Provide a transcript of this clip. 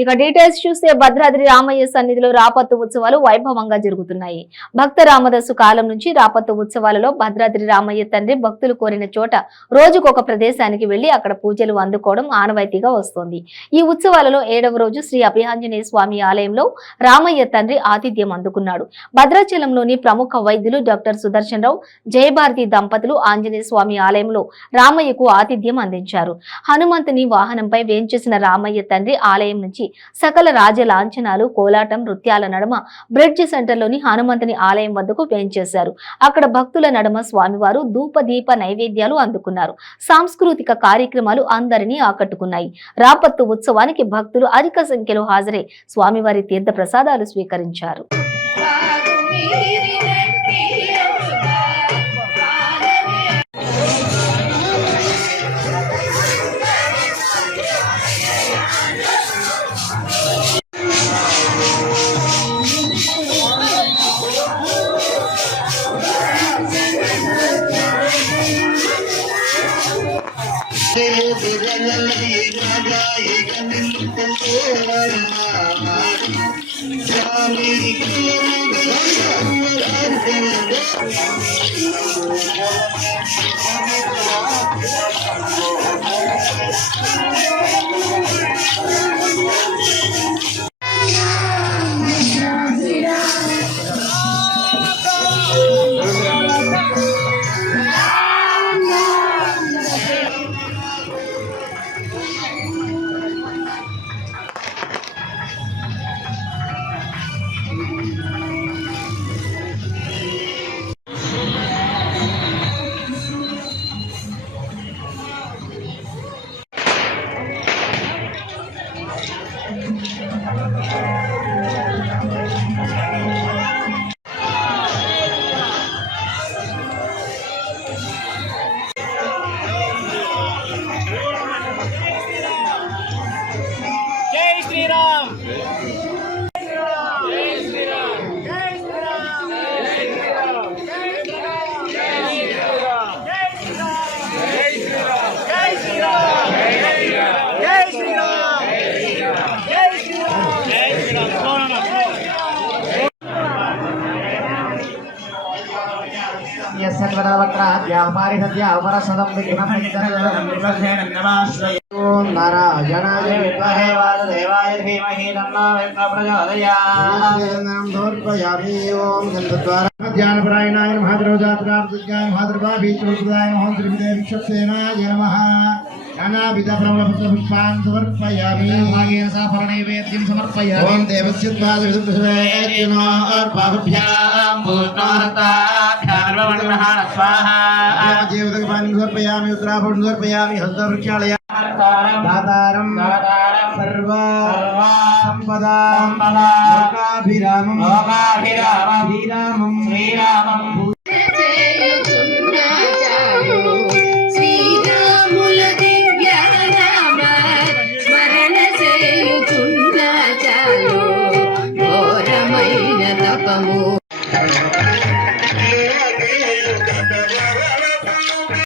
ఇక డీటెయిల్స్ చూస్తే భద్రాద్రి రామయ్య సన్నిధిలో రాపత్తు ఉత్సవాలు వైభవంగా జరుగుతున్నాయి. భక్త రామదాసు కాలం నుంచి రాపత్తు ఉత్సవాలలో భద్రాద్రి రామయ్య తండ్రి భక్తులు కోరిన చోట రోజుకొక ప్రదేశానికి వెళ్లి అక్కడ పూజలు అందుకోవడం ఆనవాయితీగా వస్తోంది. ఈ ఉత్సవాలలో 7వ రోజు శ్రీ అభయాంజనేయ స్వామి ఆలయంలో రామయ్య తండ్రి ఆతిథ్యం అందుకున్నాడు. భద్రాచలంలోని ప్రముఖ వైద్యులు డాక్టర్ సుదర్శన్ రావు, జయభారతి దంపతులు ఆంజనేయ స్వామి ఆలయంలో రామయ్యకు ఆతిథ్యం అందించారు. హనుమంతుని వాహనంపై వేంచేసిన రామయ్య తండ్రి ఆలయం నుంచి సకల రాజ లాంఛనాలు, కోలాటం, నృత్యాల నడుమ బ్రిడ్జ్ సెంటర్లోని హనుమంతుని ఆలయం వద్దకు వేంచేశారు. అక్కడ భక్తుల నడుమ స్వామివారు ధూప దీప నైవేద్యాలు అందుకున్నారు. సాంస్కృతిక కార్యక్రమాలు అందరినీ ఆకట్టుకున్నాయి. రాపత్తు ఉత్సవానికి భక్తులు అధిక సంఖ్యలో హాజరై స్వామివారి తీర్థ ప్రసాదాలు స్వీకరించారు. नारायणाय विद्महे वासुदेवाय धीमहि तन्नो विष्णुः प्रचोदयात्। ओम ध्यानपरायणाय नमः द्रवजात्रार्थिकाय नमः द्रवाभीष्टप्रदाय नमः त्रिविधे विक्षसेनाय नमः नानाविधप्रभवपुष्पान् समर्पयामि। भागेन साफलनैवेद्यं समर्पयामि। ओम देवस्य द्वादशविधपुष्पैर्नो अर्पाभ्यां भूष्णोरताभ्यां स्वाहा। देवतकपाणिं समर्पयामि। उत्तराभूषणं समर्पयामि। हस्तवृक्षालय दातारं सर्व संपदां लोकाभिरामं